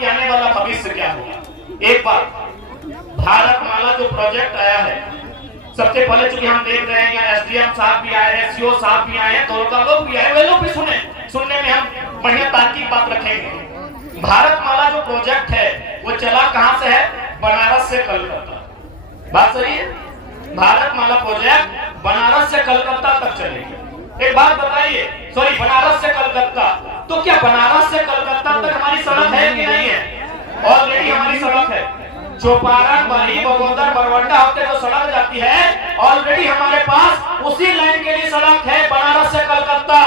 कि आने वाला भविष्य क्या होगा। एक बात, भारतमाला जो प्रोजेक्ट आया है, सबसे पहले चूंकि हम देख रहे हैं यहाँ एसडीएम साहब भी आए हैं, सीओ साहब भी आए हैं, दोनों का लोग भी आए, वे लोग भी सुनने में हम बढ़िया तार्किक बात रखेंगे। भारतमाला जो प्रोजेक्ट है वो चला कहां से है? बनारस से कलकत्ता। बात सही है? भारतमाला प्रोजेक्ट बनारस से कलकत्ता तक चलेगी। एक बात बताइए, सॉरी बनारस से कलकत्ता, तो क्या बनारस से कलकत्ता तक हमारी सड़क है कि नहीं है? ऑलरेडी हमारी सड़क है। चौपारण, बरी, बगोदर, बरवंडा होते जो सड़क जाती है, ऑलरेडी हमारे पास उसी लाइन के लिए सड़क है, बनारस से कलकत्ता।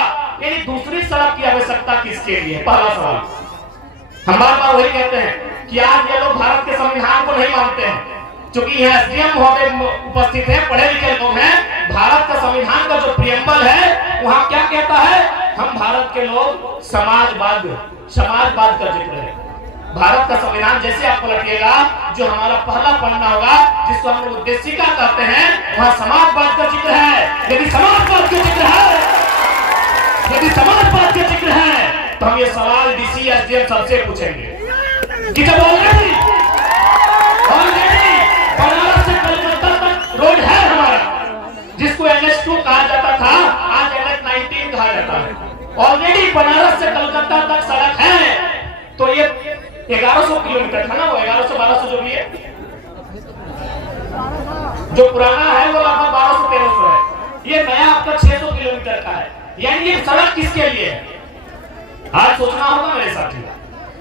यानी दूसरी सड़क की आवश्यकता किसके लिए? पहला सवाल। हम बार बार वही कहते हैं कि आज ये लोग भारत के संविधान को नहीं मानते हैं, क्योंकि यहाँ एसडीएम उपस्थित है, पढ़े लिखे लोग हैं। भारत का संविधान का जो प्रियम्बल है वहां क्या कहता है? हम भारत के लोग समाजवाद का जिक्र है। भारत का संविधान जैसे आप पलटिएगा, जो हमारा पहला पन्ना होगा जिसको हम लोग उद्देशिका कहते हैं, वहां समाजवाद का जिक्र है। यदि समाजवाद का जिक्र है तो हम ये सवाल डीसी एसडीएम सबसे पूछेंगे कि जब ऑलरेडी बनारस से कलकत्ता तक रोड है हमारा, जिसको NH2 कहा जाता था, आज NH19 कहा जाता है, ऑलरेडी बनारस से कलकत्ता तक सड़क है, तो ये 1100 किलोमीटर था ना, वो 1100-1200 जो भी है, जो पुराना है वो लगभग 1200-1300 है, ये नया आपका 600 किलोमीटर का है। यानी ये सड़क किसके लिए है? आज सोचना होगा मेरे साथी,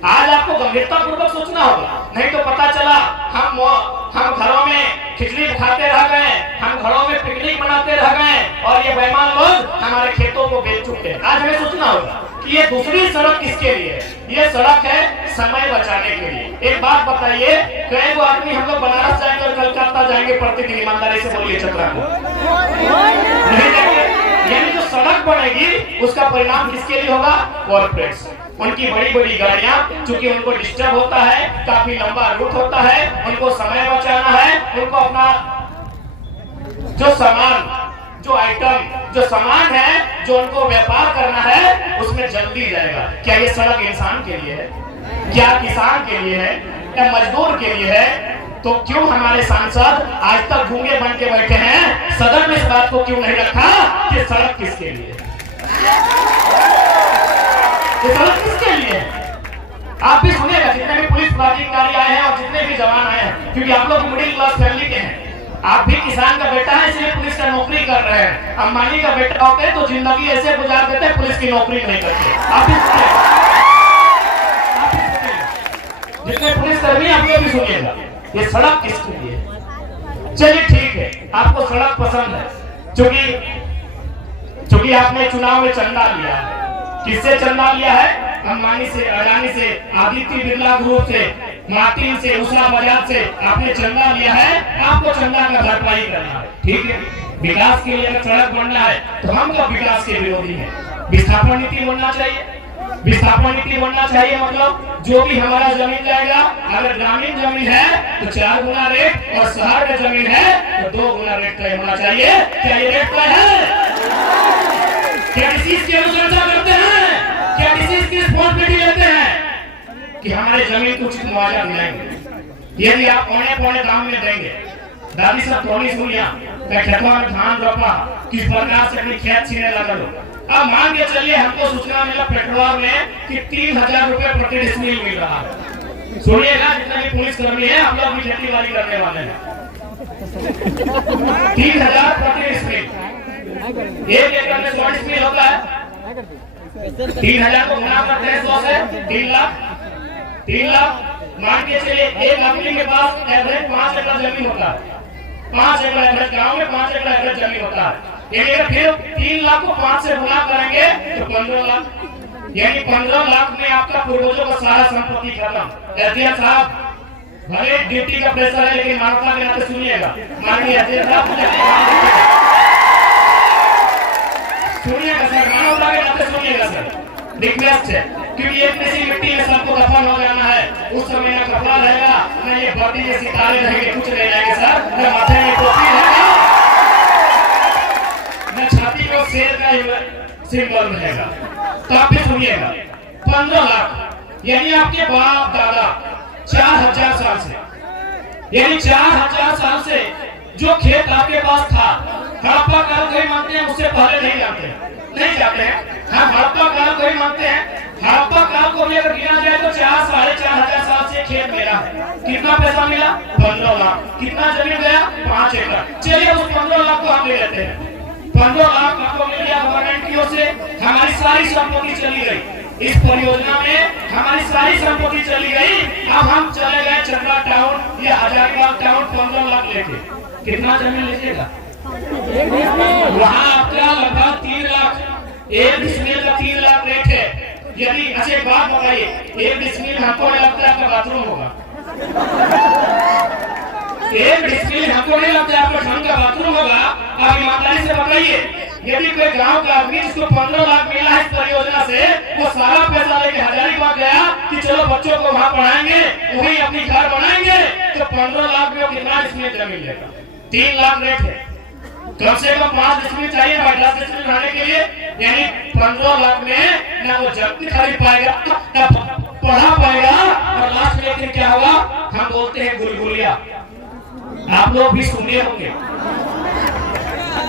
आज आपको गंभीरता पूर्वक सोचना होगा, नहीं तो पता चला हम घरों में खिचड़ी खाते रह गए, हम घरों में पिकनिक मनाते रह गए और ये बेईमान लोग हमारे खेतों को बेच चुके हैं। आज हमें सोचना होगा कि ये दूसरी सड़क किसके लिए है? ये सड़क है समय बचाने के लिए। एक बात बताइए, कई वो आदमी हम लोग बनारस जाएंगे और कलकत्ता जाएंगे प्रतिदिन? ईमानदारी से बोलिए चतरा को, नहीं जाएंगे। यानी जो सड़क बनेगी उसका परिणाम किसके लिए होगा? कॉर्पोरेट्स, उनकी बड़ी बड़ी गाड़ियां, क्योंकि उनको डिस्टर्ब होता है, काफी लंबा रूट होता है, उनको समय बचाना है, उनको अपना जो सामान है, जो उनको व्यापार करना है, उसमें जल्दी जाएगा। क्या ये सड़क इंसान के लिए है? क्या किसान के लिए है? क्या मजदूर के लिए है? तो क्यों हमारे सांसद आज तक गूंगे बन के बैठे हैं? सदन में इस बात को क्यों नहीं रखा कि सड़क किसके लिए? ये सड़क किसके लिए? आप भी सुनिएगा, जितने भी पुलिस पदाधिकारी आए हैं और जितने भी जवान आए हैं, क्योंकि आप लोग मिडिल क्लास फैमिली के हैं, आप भी किसान का बेटा है इसलिए पुलिस का नौकरी कर रहे हैं। अंबानी का बेटा होते तो जिंदगी ऐसे गुजार देते, पुलिस की नौकरी नहीं करते। आप भी सुनिएगा, जितने पुलिसकर्मी आप लोग भी सुनिएगा, ये सड़क किसके लिए? चलिए ठीक है, आपको सड़क पसंद है, क्योंकि आपने चुनाव में चंदा लिया है। किससे चंदा लिया है? अंबानी से, अडानी से, आदित्य बिरला ग्रुप से, मार्टिन से, उषा बजाज से आपने चंदा लिया है। आपको चंदा का भरपाई करना है, ठीक है। विकास के लिए अगर सड़क बनना है तो हम कब विकास के विरोधी हैं? विस्थापन नीति बनना चाहिए। विस्थापन नीति बनना चाहिए मतलब जो भी हमारा जमीन जाएगा, अगर ग्रामीण जमीन है तो 4 गुना रेट और शहर में जमीन है तो 2 गुना रेट तय होना चाहिए। क्या ये रेट तय है? क्या डिसीज की अनुशंसा करते हैं? क्या डिसीज की रिस्पॉन्सिबिलिटी लेते हैं कि हमारे जमीन को उचित मुआवजा दिलाएंगे? यदि आप पौने दाम में देंगे, दादी सब थोड़ी सुनिया, खेतों में धान रोपा, किस प्रकार से अपनी खेत छीने लगा लो। अब मान के चलिए हमको सूचना मिला पेट्रोल में कि 3000 रुपए प्रति डिसमिल मिल रहा है। सुनिएगा, जितने भी पुलिस कर्मी है, हम लोग भी खेती बाड़ी करने वाले हैं। 3000 प्रति डिसमिल, 1 एकड़ में 100 डिसमिल होता है। 3000 को गुना करते हैं 100 से 3 लाख। मान के चलिए एक आदमी के पास एवरेज 5 एकड़ जमीन होता है। 5 एकड़ एवरेज गांव में 5 एकड़ एवरेज जमीन होता है। यानी फिर 3 लाख को 5 से गुना करेंगे तो 15 लाख, यानी 15 लाख में आपका पूर्वजों का सारा संपत्ति खत्म। एसडीएम साहब, भले ड्यूटी का प्रेशर है लेकिन मानवता के नाते सुनिएगा। माननीय एसडीएम साहब, सुनिएगा सर, मानवता के नाते सुनिएगा सर, रिक्वेस्ट है, क्योंकि एक सी मिट्टी में सबको दफन हो जाना है। उस समय ना कपड़ा रहेगा, ना ये बत्ती के सितारे रहेंगे, कुछ नहीं रहेंगे सर, ना माथे में टोपी रहेगा, न छाती को शेर का सिंबल रहेगा। तो आप भी सुनिएगा, 15 लाख, यानी आपके बाप दादा 4000 साल से, यानी 4000 साल से जो खेत आपके पास था, हड़प्पा काल को ही मानते हैं, उससे पहले नहीं जानते नहीं जाते हैं। हाँ, हड़प्पा काल को ही मानते हैं। हड़प्पा काल को भी अगर गिना जाए तो 4-4.5 साल से खेत मेरा है। कितना पैसा मिला? 15 लाख। कितना जमीन गया? 5 एकड़। चलिए उस 15 लाख को हम ले लेते हैं। 15 लाख हमको मिल गया गवर्नमेंट की ओर से, हमारी सारी संपत्ति चली गई। इस परियोजना में हमारी सारी संपत्ति चली गई। अब हम चले गए चंद्रा टाउन या हजारीबाग टाउन 15 लाख लेके। कितना जमीन लीजिएगा? वहाँ आपका लगभग 3 लाख, 1 डिसमिल का 3 लाख रेट है। यदि अच्छा एक बात बताइए, 1 डिसमिल हमको नहीं लगता आपका बाथरूम होगा। 1 डिसमिल हमको नहीं लगता आपका ढंग का बाथरूम होगा। आप ईमानदारी से बताइए, यदि कोई गांव का आदमी जिसको 15 लाख मिला है इस परियोजना से, वो सारा पैसा लेके हजारीबाग गया कि चलो बच्चों को वहाँ पढ़ाएंगे, वही अपनी घर बनाएंगे, तो 15 लाख में कितना डिसमिल जमीन लेगा? 3 लाख रेट है। कम से कम 5 डिसमिल चाहिए 10 डिसमिल बनाने के लिए, यानी 15 लाख में ना वो जमीन खरीद पाएगा ना पढ़ा पाएगा, और लास्ट में एक दिन क्या होगा? हम बोलते हैं गुलगुलिया। आप लोग भी सुने होंगे,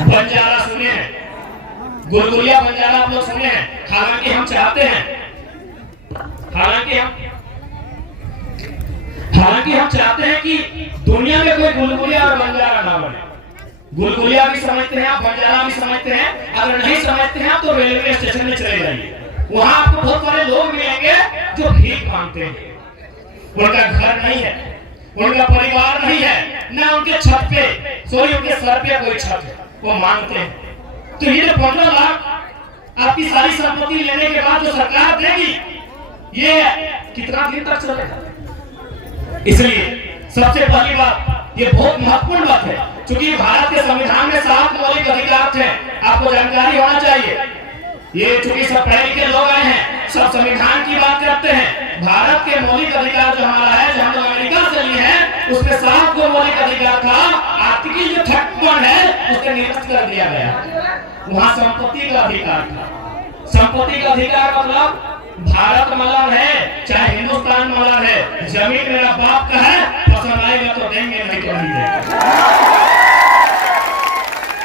बंजारा सुने हैं, गुलगुलिया बंजारा आप लोग सुने हैं। हालांकि हम चाहते हैं, हालांकि हम चाहते हैं कि दुनिया में कोई गुलगुलिया और बंजारा ना बने। गुलगुलिया भी समझते हैं आप, बंजारा भी समझते हैं। अगर नहीं समझते हैं तो रेलवे स्टेशन में चले जाइए, वहां आपको बहुत सारे लोग मिलेंगे जो भीख मांगते हैं। उनका घर नहीं है, उनका परिवार नहीं है, ना उनके छत पे सॉरी उनके सर पे कोई छत है, वो मांगते हैं। तो ये 15 लाख आपकी सारी संपत्ति लेने के बाद जो सरकार देगी, ये कितना दिन तक चलेगा? इसलिए सबसे पहली बात, ये बहुत महत्वपूर्ण बात है, क्योंकि भारत के संविधान में 7 मौलिक अधिकार थे, आपको जानकारी होना चाहिए। ये चूंकि सब पढ़े लिखे लोग आए हैं, सब संविधान की बात करते हैं। भारत के मौलिक अधिकार जो हमारा है, जो हम लोग अमेरिका से लिए हैं, उसमें 7 को मौलिक अधिकार था। आर्टिकल जो 31 है उसे निरस्त कर दिया गया। वहाँ संपत्ति का अधिकार था। संपत्ति का अधिकार मतलब भारत मलर है चाहे हिंदुस्तान मलर है, जमीन मेरा बाप का है, पसंद आएगा तो देंगे, नहीं तो नहीं देंगे।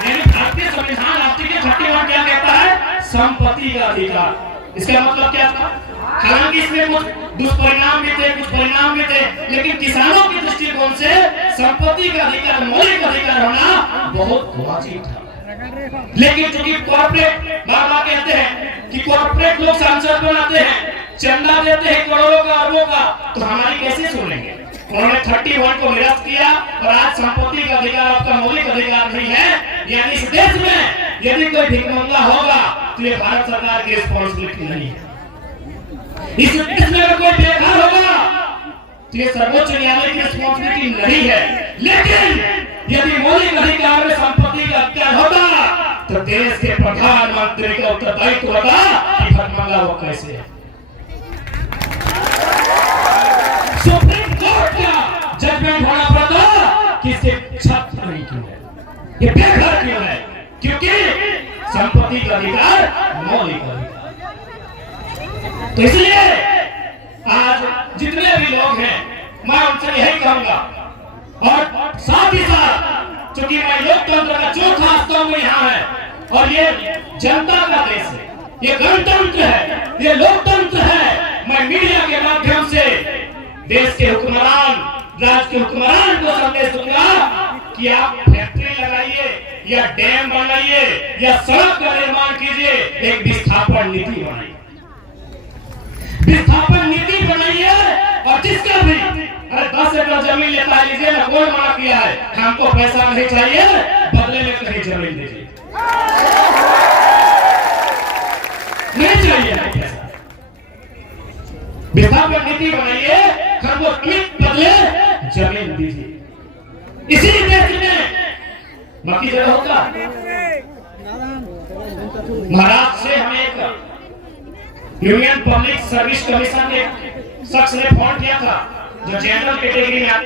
यानी भारतीय संविधान आर्टिकल 31 क्या कहता है? संपत्ति का अधिकार। इसका मतलब क्या था? हालांकि इसमें कुछ दुष्परिणाम भी थे, कुछ परिणाम भी थे, लेकिन किसानों के दृष्टिकोण से संपत्ति का अधिकार, मौलिक अधिकार होना बहुत वाजिब था। लेकिन चूंकि कॉर्पोरेट बाबा कहते हैं कि कॉर्पोरेट लोग सांसद बनाते हैं, चंदा देते हैं करोड़ों का, अरबों का, तो हमारी कैसे सुनेंगे? उन्होंने 31 को निरस्त किया, और आज संपत्ति का अधिकार आपका मौलिक अधिकार नहीं है। यानी इस देश में यदि कोई भिखमंगा होगा तो ये भारत सरकार की रिस्पॉन्सिबिलिटी नहीं है। इस देश में अगर कोई बेघर होगा तो ये सर्वोच्च न्यायालय की रिस्पॉन्सिबिलिटी नहीं है। लेकिन यदि मौलिक अधिकार में संपत्ति का अधिकार होता तो देश के प्रधानमंत्री का उत्तरदायित्व होता कि भिखमंगा वो कैसे है। सुप्रीम कोर्ट का जजमेंट होना पड़ता कि इसके छत नहीं क्यों है, ये बेघर क्यों है? क्योंकि संपत्ति का अधिकार मौलिक अधिकार। तो इसलिए आज जितने भी लोग हैं, मैं उनसे यही कहूंगा, और साथ ही साथ क्योंकि मैं लोकतंत्र का चौथा स्तंभ यहाँ है, और ये जनता का देश है, ये गणतंत्र है, ये लोकतंत्र है। मैं मीडिया के माध्यम से देश के हुक्मरान, राज्य के हुक्मरान को संदेश दूंगा कि आप फैक्ट्री लगाइए या डैम बनाइए या सड़क का निर्माण कीजिए, एक विस्थापन नीति बनाइए, विस्थापन नीति बनाइए। और जिसका भी 10 एकड़ जमीन लेता है लीजिए ना, कौन मना किया है? हमको पैसा नहीं चाहिए, बदले में कहीं जमीन दीजिए, नहीं चाहिए पैसा। विस्थापन नीति बनाइए, हमको बदले जमीन दीजिए। इसी देश में बाकी जगह होगा। महाराष्ट्र से हमें एक यूनियन पब्लिक सर्विस कमीशन के शख्स ने फोन किया था, जो जनरल कैटेगरी में